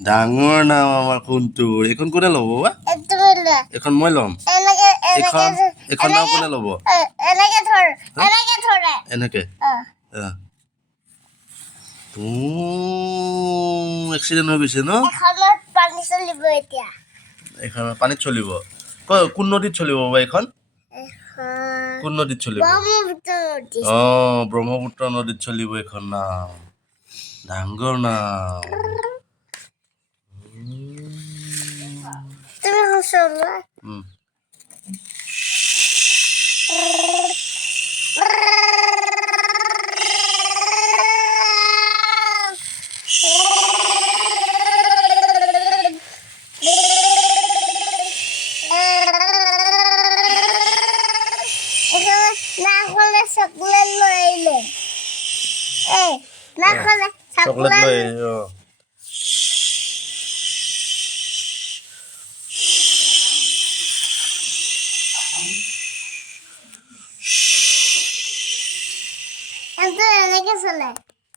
ডাঙৰ নাও আমাৰ সোণটোৰ এইখন কোনে ল'ব বা এইখন মই ল'ম এইখন নাও কোনে ল'ব এনেকে এক্সিডেণ্ট হৈ গৈছে ন এইখন পানীত চলিব কোন নদীত চলিব বা এইখন কোন নদীত চলিব ব্ৰহ্মপুত্ৰ নদীত চলিব এইখন নাও ডাঙৰ নাও চকলেট লৈ এনেকে চলে